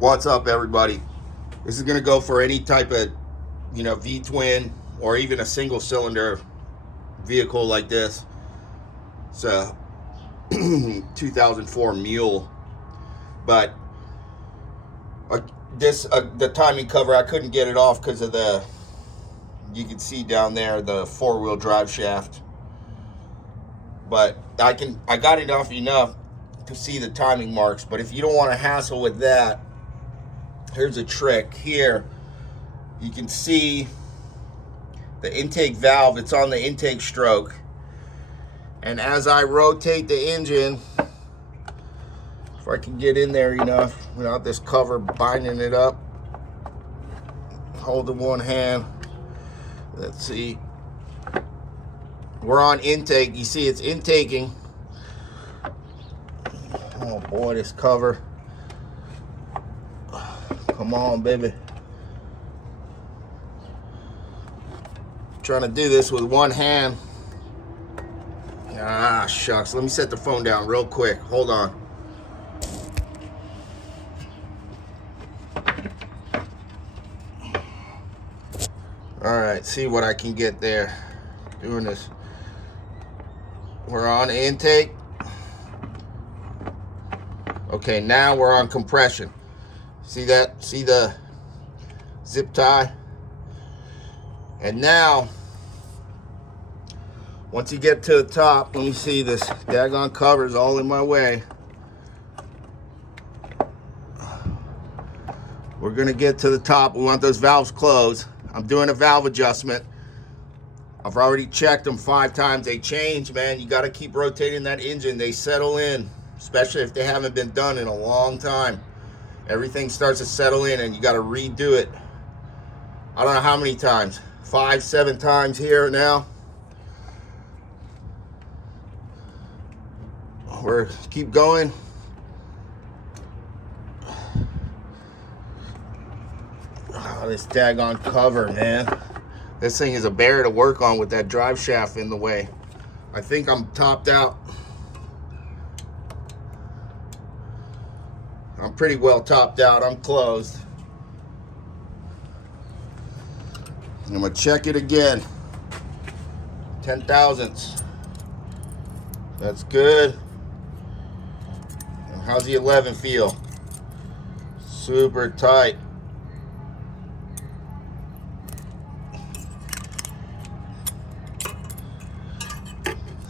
What's up, everybody? This is gonna go for any type of, V-twin or even a single cylinder vehicle like this. It's a 2004 Mule, but the timing cover, I couldn't get it off because of you can see down there the four-wheel drive shaft, but I got it off enough to see the timing marks. But if you don't want to hassle with that, here's a trick. Here you can see the intake valve. It's on the intake stroke, and as I rotate the engine, if I can get in there enough without this cover binding it up, hold in one hand. Let's see, we're on intake. You see it's intaking. Oh boy, this cover. Come on, baby. I'm trying to do this with one hand. Ah, shucks. Let me set the phone down real quick. Hold on. All right, see what I can get there. Doing this. We're on intake. Okay, now we're on compression. See that? See the zip tie? And now, once you get to the top, let me see, this daggone cover is all in my way. We're gonna get to the top. We want those valves closed. I'm doing a valve adjustment. I've already checked them 5 times. They change, man. You gotta keep rotating that engine. They settle in, especially if they haven't been done in a long time. Everything starts to settle in and you got to redo it. I don't know how many times, 5, 7 times here now. We're keep going. Oh, this daggone cover, man. This thing is a bear to work on with that drive shaft in the way. I think I'm topped out. I'm pretty well topped out. I'm closed. I'm gonna check it again. 10 thousandths. That's good. How's the 11 feel? Super tight.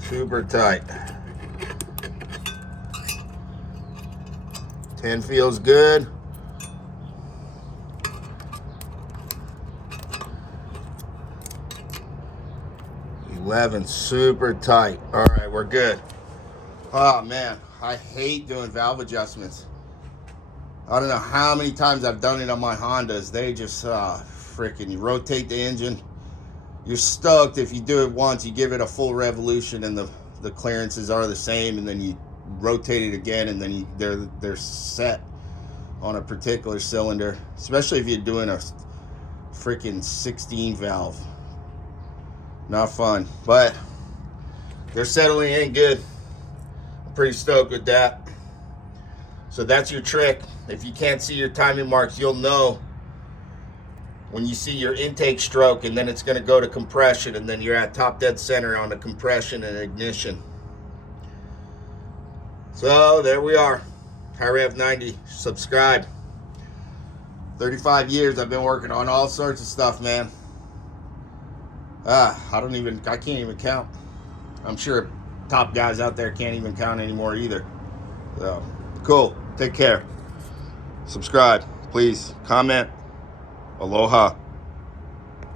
Super tight. 10 feels good. 11 super tight. All right, we're good. Oh man, I hate doing valve adjustments. I don't know how many times I've done it on my Hondas. They just freaking, you rotate the engine. You're stoked if you do it once. You give it a full revolution and the clearances are the same, and then you rotate it again, and then they're set on a particular cylinder, especially if you're doing a freaking 16 valve. Not fun, but they're settling in good. I'm pretty stoked with that. So that's your trick. If you can't see your timing marks, you'll know when you see your intake stroke, and then it's going to go to compression, and then you're at top dead center on the compression and ignition. So there we are. KAF620. Subscribe. 35 years I've been working on all sorts of stuff, man. I can't even count. I'm sure top guys out there can't even count anymore either. So cool. Take care. Subscribe, please. Comment. Aloha.